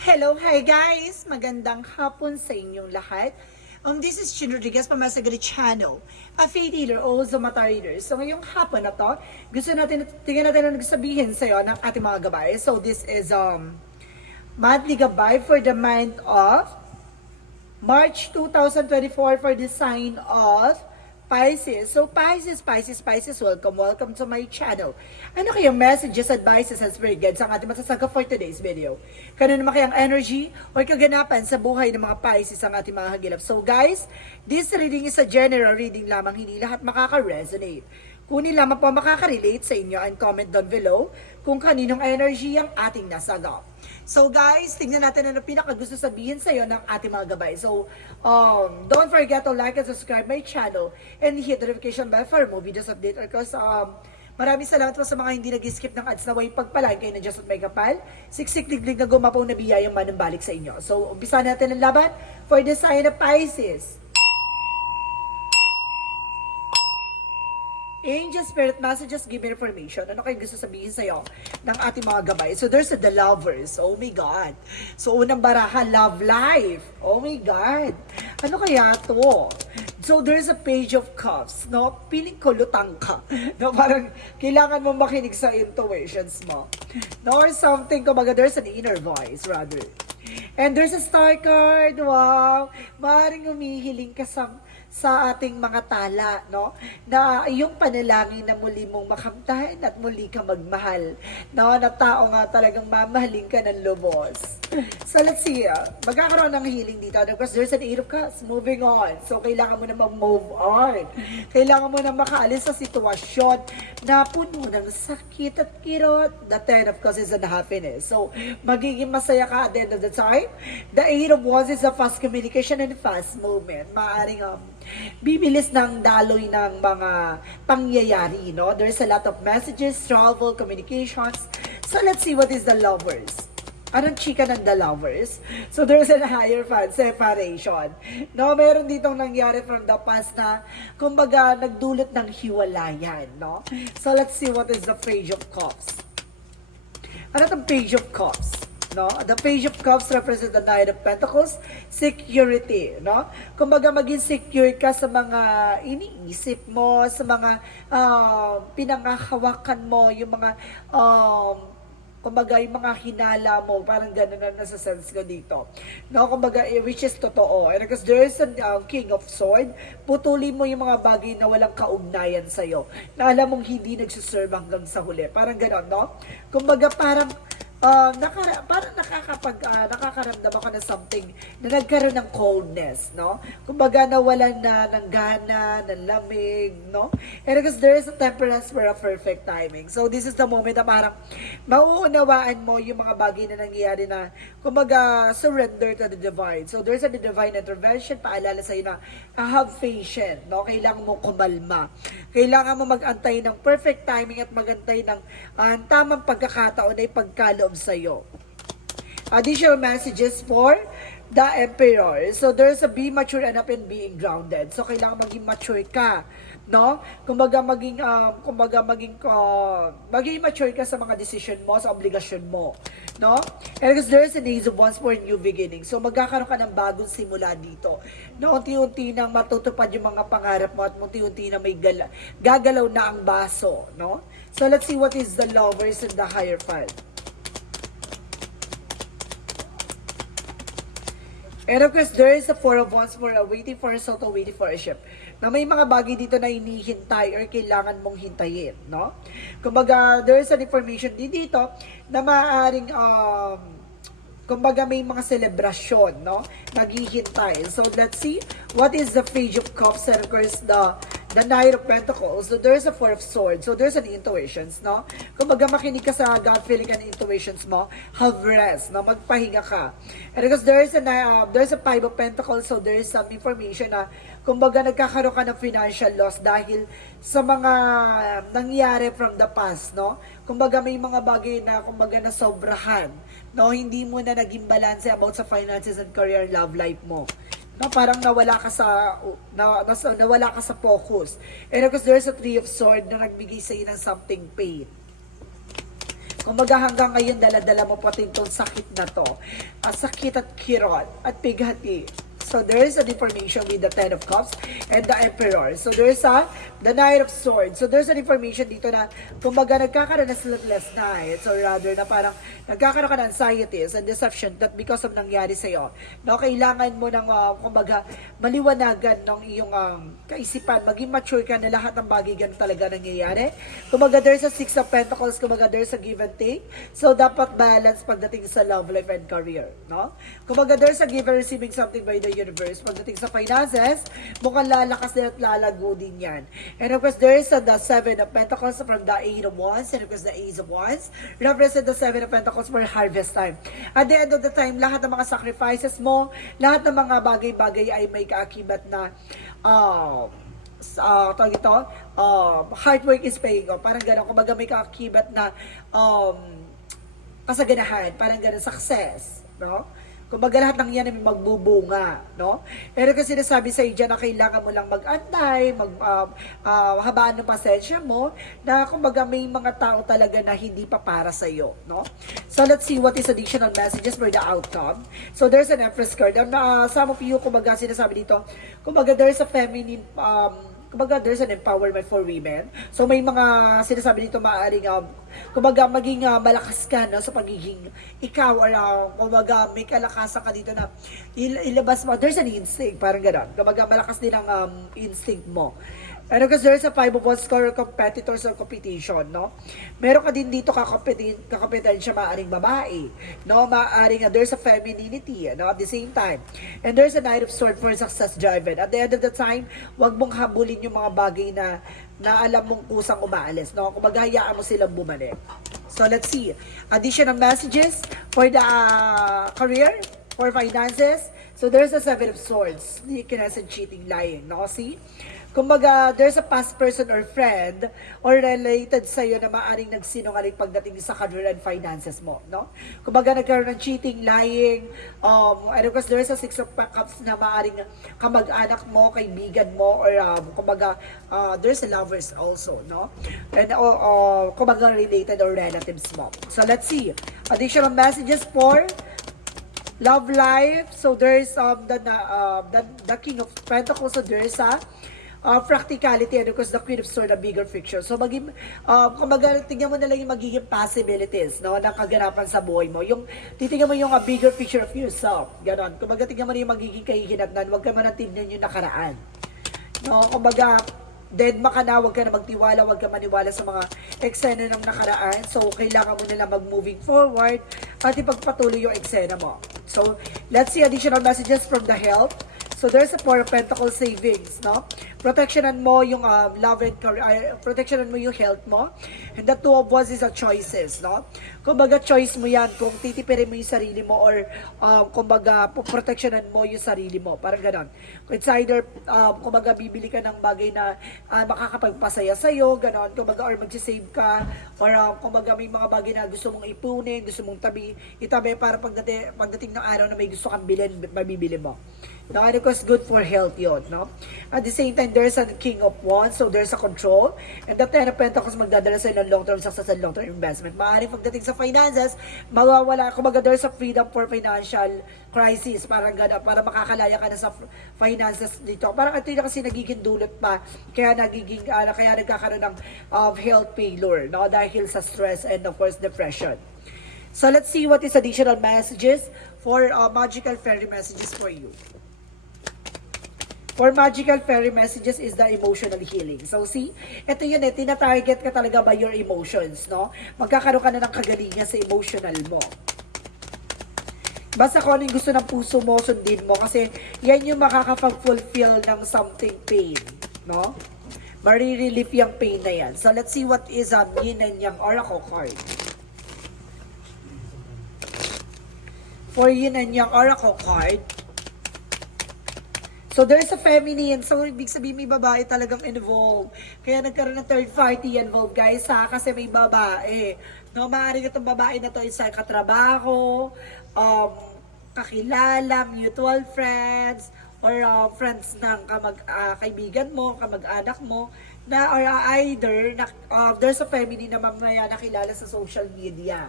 Hello, hi guys! Magandang hapon sa inyong lahat. This is Chin Rodriguez from Masagari Channel, a faith healer o Zomata reader. So ngayong hapon na to, tingnan natin ang nagsabihin sa'yo ng ating mga gabay. So this is monthly gabay for the month of March 2024 for the sign of Pisces. So Pisces, welcome to my channel. Ano kayang messages, advices, and spirit guides ang ating masasaga for today's video? Kano naman kayang energy or kaganapan sa buhay ng mga Pisces ang ating mga hagilap? So guys, this reading is a general reading lamang, hindi lahat makaka-resonate. Kunin lamang po makaka-relate sa inyo and comment down below kung kaninong energy ang ating nasaga. So guys, tingnan natin ano pinaka gusto sabihin sa iyo ng ating mga gabay. So, don't forget to like and subscribe my channel and hit the notification bell for more videos update. Because maraming salamat po sa mga hindi nag-skip ng ads na way pagpalaan kayo na Diyos at may kapal. Siksik liglig na gumapaw na biyayang manambalik sa inyo. So, umpisa natin ang laban for the sign of Pisces. Angel Spirit Messages, give me information. Ano kayo gusto sabihin sa'yo ng ating mga gabay? So, there's the lovers. Oh my God. So, unang baraha, love life. Oh my God. Ano kaya to? So, there's a page of cups, no? Piling ko lutang ka. No? Parang kailangan mo makinig sa intuitions mo. No? Or something, kumbaga, there's an inner voice, rather. And there's a star card. Wow. Maaaring humihiling ka sa ating mga tala, no? Na iyong panalangin na muli mong makamtahan at muli ka magmahal, no? Na tao nga talagang mamahalin ka ng lubos. So let's see, magkakaroon ng healing dito. And of course, there's an 8 of Cups, moving on. So kailangan mo na mag-move on. Kailangan mo na makaalis sa sitwasyon na puno ng sakit at kirot. The 10 of Cups is an happiness. So magiging masaya ka at the end of the time. The 8 of Wands is a fast communication and fast movement. Maaring bibilis ng daloy ng mga pangyayari, no? There's a lot of messages, travel, communications. So let's see what is the lovers. Anong chika ng the lovers? So there's a higher fan, separation. No, meron ditong nangyari from the past na kumbaga nagdulot ng hiwalayan, no? So let's see what is the Page of Cups. Ano itong Page of Cups? No? The Page of Cups represent the Knight of Pentacles, security, no? Kumbaga maging secure ka sa mga iniisip mo, sa mga pinangahawakan mo, yung mga kumbaga yung mga hinala mo, parang gano'n na nasa sense ko dito. No, kumbaga which is totoo. And because there is a King of Sword, putulin mo yung mga bagay na walang kaugnayan sa'yo, na alam mong hindi nagsuserve hanggang sa huli. Parang gano'n, no? Kumbaga parang parang nakakaramdam ako ng something na nagkaroon ng coldness, no? Kumbaga nawalan na ng gana, ng lamig, no? And because there is a temperance for a perfect timing. So this is the moment na parang mauunawaan mo yung mga bagay na nangyayari na kumbaga surrender to the divine. So there's a divine intervention, paalala sa'yo na have patience, no? Kailangan mo kumalma. Kailangan mo mag-antay ng perfect timing at mag-antay ng tamang pagkakataon na ipagkaloob sa'yo. Additional messages for the Emperor. So there's a be mature enough and being grounded. So kailangan maging mature ka, no? Kumbaga maging mature ka sa mga decision mo, sa obligasyon mo, no? And because there's an Ace of Wands for new beginning. So magkakaroon ka ng bagong simula dito. No, unti-unti nang matutupad yung mga pangarap mo at unti-unti na may gagalaw na ang baso, no? So let's see what is the lovers and the Hierophant. And of course, there is a 4 of Wands for a waiting for a soul, waiting for a ship. Na may mga bagay dito na hinihintay or kailangan mong hintayin, no? Kumbaga, there is an information din dito na maaaring kumbaga may mga selebrasyon, no? Naghihintay. So let's see what is the Page of Cups and of course the Knight of Pentacles. So there's a 4 of Swords. So there's an intuitions, no? Kumbaga makinig ka sa gut feeling and intuitions mo. Have rest, no? Magpahinga ka. And because there's a 5 of Pentacles, so there is some information na kumbaga nagkakaroon ka ng financial loss dahil sa mga nangyari from the past, no? Kumbaga may mga bagay na kumbaga na sobrahan, no? Hindi mo na naging balance about sa finances and career love life mo. No, parang nawala ka sa focus. And of course, there's a 3 of Swords na nagbigay sa iyo ng something pain. Kumbaga hanggang ngayon, dala-dala mo pa itong sakit na to. Sakit at kirot at pighati. So there is an information with the Ten of Cups and the Emperor. So there's the Knight of Swords. So there's an information dito na kumbaga nagkakaroon ng sleepless nights or rather na parang nagkakaroon ka ng anxieties and deception that because of nangyari sa'yo. No, kailangan mo ng kumbaga maliwanagan ng iyong kaisipan. Maging mature ka na lahat ng bagay ganun talaga nangyayari. Kumbaga there's a Six of Pentacles. Kumbaga there's a give and take. So dapat balance pagdating sa love life and career. No? Kumbaga there's a give and receiving something by the universe. Pagdating sa finances, mukhang lalakas din at lalago din yan. And of course, there is the Seven of Pentacles from the Eight of Wands, and of course, the Ace of Wands represent the Seven of Pentacles for harvest time. At the end of the time, lahat ng mga sacrifices mo, lahat ng mga bagay-bagay ay may kaakibat na hard work is paying off. Parang gano'n, kumbaga may kaakibat na kasaganahan, parang gano'n, success, no? Kumbaga lahat ng yan ay magbubunga, no? Pero kasi sinasabi sa iyo na kailangan mo lang mag-antay, habaan ng pasensya mo, na kumbaga may mga tao talaga na hindi pa para sa iyo, no? So let's see what is additional messages for the outcome. So there's an Empress card. Some of you, kumbaga sinasabi dito, kumbaga there's a feminine, kumbaga there's an empowerment for women. So may mga sinasabi dito maaaring kumbaga maging malakas ka no, sa pagiging ikaw or kumbaga may kalakasan ka dito na ilabas mo. There's an instinct, parang gano'n. Kumbaga malakas din ang instinct mo. And because there's a Five of Wands score competitors or competition, no? Meron ka din dito kakompetensya maaring babae, no? Maaring there's a femininity, no? At the same time. And there's a Knight of Swords for success driven. At the end of the time, wag mong habulin yung mga bagay na alam mong kusang umaalis, no? Kung maghahayaan mo silang bumalik. So let's see. Additional messages for the career, for finances. So there's a Seven of Swords. Sneakiness and cheating, lying, no? See? Kumbaga, there's a past person or friend or related sa'yo na maaaring nagsinungaling pagdating sa career and finances mo, no? Kumbaga, nagkaroon ng cheating, lying, and of course, there's a Six of Cups na maaaring kamag-anak mo, kaibigan mo, or kumbaga, there's a lovers also, no? And kumbaga, related or relatives mo. So, let's see. Additional messages for love life. So, there's the King of Pentacles. So, there's practicality and of course the Queen of Swords, a bigger picture. So maging kumbaga tingnan mo na lang yung magiging possibilities, no, ng kaganapan sa buhay mo. Yung titingnan mo yung a bigger picture of yourself. Ganon. Kumbaga tingnan mo na yung magiging kahihinatnan, huwag ka manatignan yung nakaraan. No, kumbaga deadma ka na, huwag ka na magtiwala, huwag ka maniwala sa mga eksena ng nakaraan. So kailangan mo na lang mag-moving forward at ipagpatuloy yung eksena mo. So let's see additional messages from the health. So there's a Four of Pentacles savings, no? Protectionan mo yung love and career, protectionan mo yung health mo. And the Two of Wands is a choices, no? Kumbaga choice mo yan kung titipirin mo yung sarili mo or kumbaga protectionan mo yung sarili mo. Parang ganon. It's either kumbaga bibili ka ng bagay na makakapagpasaya sa'yo, ganon. Kumbaga or mag-save ka or kumbaga may mga bagay na gusto mong ipunin, gusto mong itabi para pagdating ng araw na may gusto kang bilhin, mabibili mo. No, and of course, good for health yun, no? At the same time, there's a King of Wands, so there's a control. And the Ten of Pentacles magdadala sa ng long-term success and long-term investment. Maaaring pagdating sa finances, mawawala, kumbaga there's a freedom for financial crisis, parang gano'n, para makakalaya ka na sa finances dito. Parang ito yung kasi nagiging dulot pa, kaya nagkakaroon ng health failure, no? Dahil sa stress and of course, depression. So let's see what is additional messages for magical fairy messages for you. For magical fairy messages is the emotional healing. So see, ito yun tina-target ka talaga by your emotions, no? Magkakaroon ka na ng kagalingan sa emotional mo. Basta kung ano yung gusto ng puso mo, sundin mo. Kasi yan yung makakapag-fulfill ng something pain, no? Marirelief yung pain na yan. So let's see what is Yin and Yang Oracle card. For Yin and Yang Oracle card, so there's a feminine, so ibig sabihin may babae talagang involved. Kaya nagkaroon ng third party involved, guys, ha? Kasi may babae. No, maaaring itong babae na to is sa katrabaho, kakilala, mutual friends, or friends ng kaibigan mo, kamag-anak mo, na or either na, there's a family na mamaya nakilala sa social media.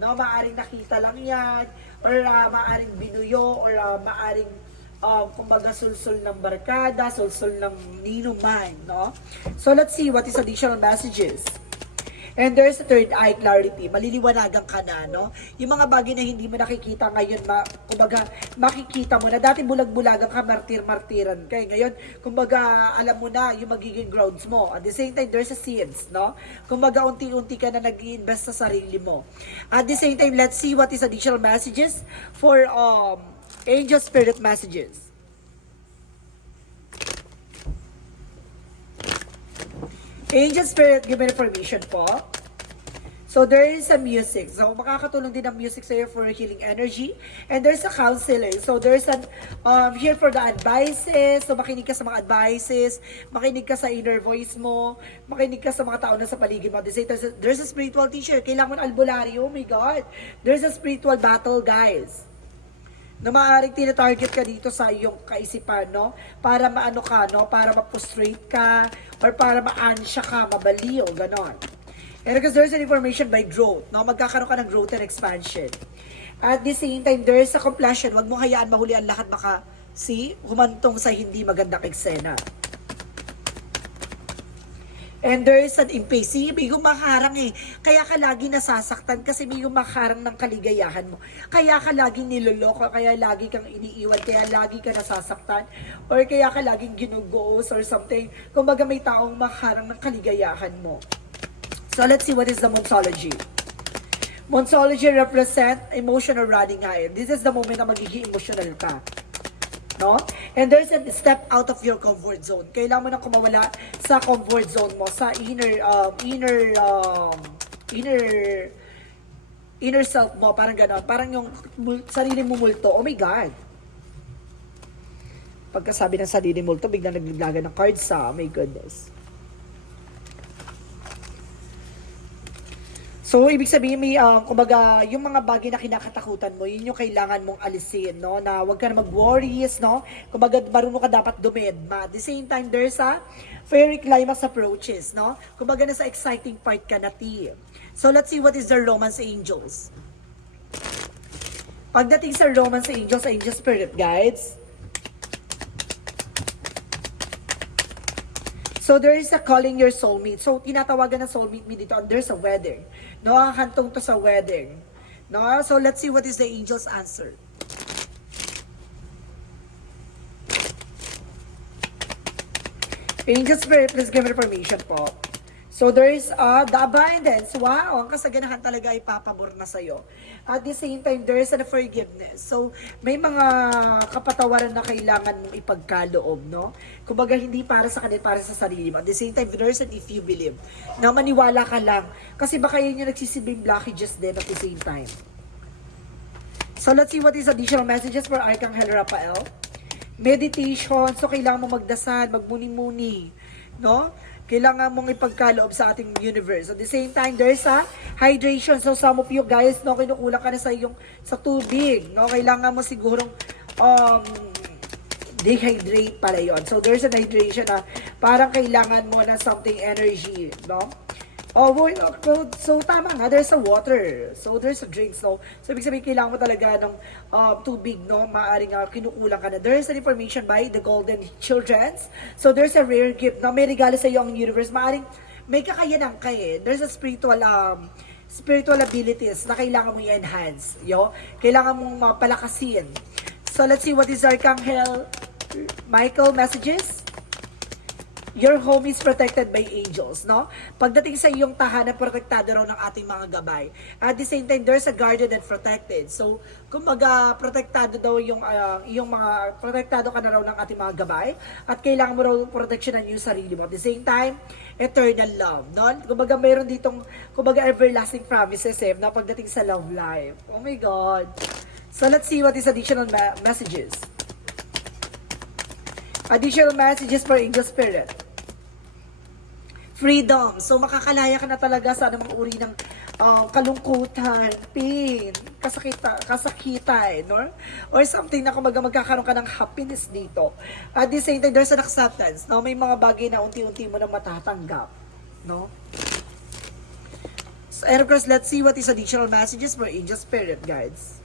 No, maaring nakita lang yan, or maaring binuyo, or maaring kumbaga sulsul ng barkada, sulsul ng ninuman, no? So let's see what is additional messages. And there's a third eye clarity. Maliliwanagan ka na, no? Yung mga bagay na hindi mo nakikita ngayon, kumbaga, makikita mo na. Dati bulag-bulagan ka, martir-martiran ka. Ngayon, kumbaga, alam mo na yung magiging grounds mo. At the same time, there's a seeds, no? Kumbaga, unti-unti ka na nag-i-invest sa sarili mo. At the same time, let's see what is additional messages for angel spirit messages. Angel Spirit, give me information po. So, there is a music. So, makakatulong din ang music sa'yo for healing energy. And there's a counseling. So, there's an, here for the advices. So, makinig ka sa mga advices. Makinig ka sa inner voice mo. Makinig ka sa mga tao na sa paligid mo. There's a spiritual teacher. Kailangan mo ng albularyo. Oh my God. There's a spiritual battle, guys, na maaaring tina-target ka dito sa iyong kaisipan, no? Para maano ka, no? Para ma-frustrate ka, or para ma-ansya ka, mabaliw, ganon. And because there's an information by growth, no? Magkakaroon ka ng growth and expansion. At the same time, there's a completion. Huwag mo hayaan mahuli ang lahat, baka, humantong sa hindi magandang eksena. And there is an impasse. May gumaharang eh. Kaya ka lagi nasasaktan kasi may gumaharang ng kaligayahan mo. Kaya ka lagi niloloko, kaya lagi kang iniiwan, kaya lagi ka nasasaktan, or kaya ka laging ginugoos or something. Kumbaga may taong maharang ng kaligayahan mo. So let's see what is the Monsology. Monsology represent emotional running high. This is the moment na magiging emotional ka. No? And there's a step out of your comfort zone. Kailangan mo na kumawala sa comfort zone mo, sa inner self mo, parang gano'n. Parang yung sarili mo multo. Oh my God. Pagkasabi ng sarili multo, biglang naglaglagan ng cards sa, oh my goodness. So, ibig sabihin, may, kumbaga, yung mga bagay na kinakatakutan mo, yun yung kailangan mong alisin, no? Na huwag ka na mag-worries, no? Kumbaga, marunong ka dapat dumedma. At the same time, there's a fairy climax approaches, no? Kumbaga, nasa exciting part ka na, team. So, let's see what is the Romance Angels. Pagdating sa Romance Angels, Angel Spirit Guides, so, there is a calling your soulmate. So, tinatawagan ng soulmate me dito, and there's a wedding. No, hantong to sa wedding. No, so let's see what is the angel's answer. Angel Spirit, please give me information po. So, there is the abundance. Wow, ang kasaganahan talaga ay papabor na sa'yo. At the same time, there is a forgiveness. So, may mga kapatawaran na kailangan mong ipagkaloob, no? Kumbaga, hindi para sa kanila, para sa sarili mo. At the same time, there is an if you believe, na maniwala ka lang. Kasi baka yun yung nagsisilbing blockages din at the same time. So, let's see what is additional messages for Archangel Raphael. Meditation. So, kailangan mo magdasal, magmuni-muni, no? Kailangan mong ipagkaloob sa ating universe. At the same time, there's a hydration. So, some of you guys, no, kinukulang ka na sa tubig, no? Kailangan mo sigurong dehydrate pala yun. So, there's an hydration na parang kailangan mo na something energy, no? So, tama nga, there's a water. So, there's a drink. So ibig sabihin, kailangan mo talaga ng tubig, no? Maaring kinukulang ka na. There's an information by the Golden Childrens. So, there's a rare gift, no? May regalo sa iyo ang universe. Maaring may kakayanan ka eh. There's a spiritual abilities na kailangan mo i-enhance. Kailangan mong mapalakasin. So, let's see what is Archangel Michael messages. Your home is protected by angels, no? Pagdating sa iyong tahanan, protektado raw ng ating mga gabay. At the same time, there's a guarded and protected. So, kumbaga, protektado daw protektado ka na raw ng ating mga gabay. At kailangan mo raw proteksyonan yung sarili mo. At the same time, eternal love, no? Kumbaga, mayroon ditong, everlasting promises, na pagdating sa love life. Oh my God. So, let's see what is additional messages. Additional messages for Angel Spirit. Freedom. So, makakalaya ka na talaga sa anumang uri ng kalungkutan, pain, kasakitan, no? Or something na kumbaga magkakaroon ka ng happiness dito. At the same time, there's an acceptance, no? May mga bagay na unti-unti mo na matatanggap, no? So, and of course, let's see what is additional messages for angel spirit guides.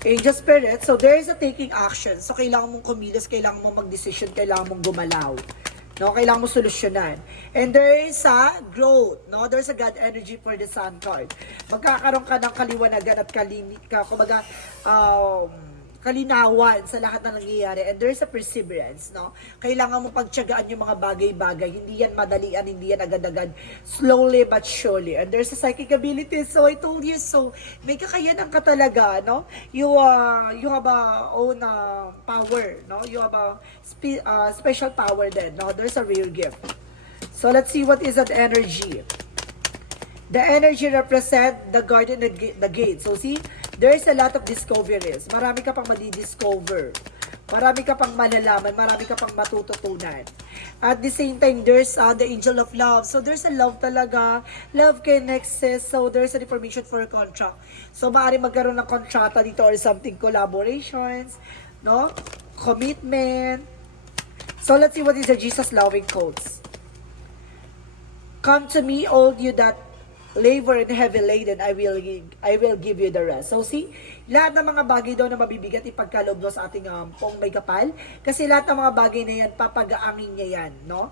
Angel spirit, so there is a taking action. So, kailangan mong kumilos, kailangan mong mag-decision, kailangan mong gumalaw. No, kailangan mo solusyonan. And there is a growth, no? There's a God energy for the Sun card. Magkakaroon ka ng kaliwanagan at kumbaga, kalinawan sa lahat na nangyayari. And there's a perseverance, no? Kailangan mo pagtiyagaan yung mga bagay-bagay. Hindi yan madalian, hindi yan agad-agad. Slowly but surely. And there's a psychic ability. So I told you so. May kakayanan ka talaga, no? You have a own power, no? You have a special power then, no? There's a rare gift. So let's see what is that energy. The energy represent the garden, the gate. So see, there's a lot of discoveries. Marami ka pang madi-discover. Marami ka pang malalaman. Marami ka pang matututunan. At the same time, there's the angel of love. So there's a love talaga. Love can exist. So there's an information for a contract. So maaari magkaroon ng kontrata dito or something, collaborations, no? Commitment. So let's see what is the Jesus loving quotes. Come to me, all you that labor and heavy laden, I will give you the rest. So see, lahat ng mga bagay daw na mabibigat ipagkaloob daw sa ating pong may kapal. Kasi lahat ng mga bagay na yan, papagaangin niya yan, no?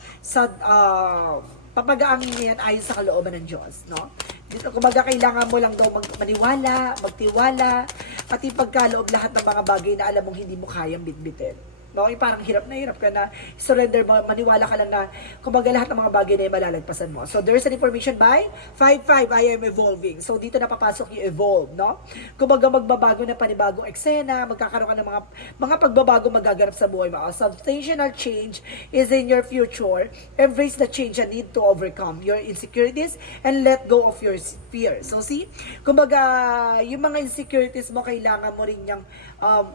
Papagaangin niya yan ayon sa kalooban ng Diyos, no? Dito, kumbaga, kailangan mo lang daw maniwala, magtiwala, at ipagkaloob lahat ng mga bagay na alam mong hindi mo kayang bitbitin. No, yung parang hirap ka na surrender mo, maniwala ka lang na kumbaga lahat ng mga bagay na yung malalagpasan mo. So there's an information by 5-5, I am evolving. So dito napapasok yung evolve, no? Kumbaga magbabago na panibagong eksena, magkakaroon ka ng mga pagbabago magaganap sa buhay mo. A substantial change is in your future. Embrace the change and need to overcome your insecurities and let go of your fears. So see, kumbaga yung mga insecurities mo, kailangan mo rin yung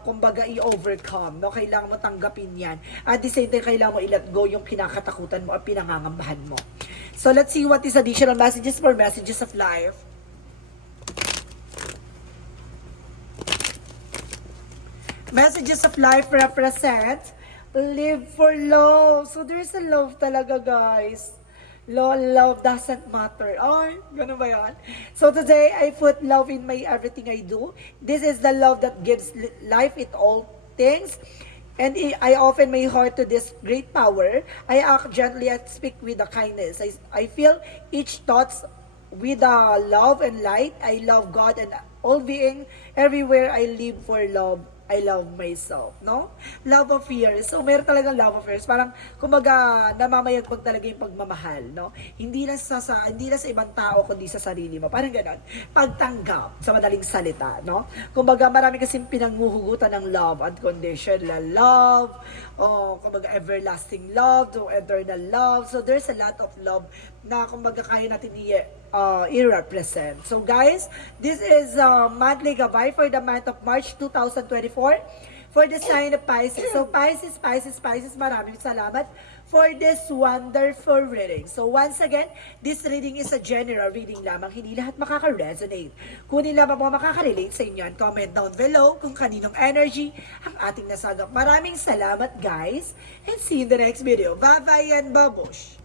kumbaga i-overcome, no? Kailangan mo tanggapin yan. At the same time, kailangan mo i-let go yung kinakatakutan mo at pinangangambahan mo. So, let's see what is additional messages for messages of life. Messages of life represent live for love. So, there's a love talaga, guys. Love doesn't matter. Ay, ganun ba yan? So today, I put love in my everything I do. This is the love that gives life in all things. And I open my heart to this great power. I act gently and speak with the kindness. I feel each thoughts with the love and light. I love God and all being. Everywhere I live for love. I love myself, no? Love affairs. So, meron talagang love affairs. Parang, kumbaga, namamayagpag talaga yung pagmamahal, no? Hindi lang sa ibang tao, kundi sa sarili mo. Parang gano'n. Pagtanggap, sa madaling salita, no? Kumbaga, marami kasing pinanghuhugutan ng love, unconditional love, kumbaga, everlasting love, to eternal love. So, there's a lot of love na, kumbaga, kaya natin i-represent. So, guys, this is monthly gabay for the month of March 2024 for the sign of Pisces. So, Pisces, maraming salamat for this wonderful reading. So, once again, this reading is a general reading lamang. Hindi lahat makaka-resonate. Kunin lamang mga makaka-relate sa inyo. Comment down below kung kaninong energy ang ating nasagap. Maraming salamat, guys. And see you in the next video. Bye-bye and babush!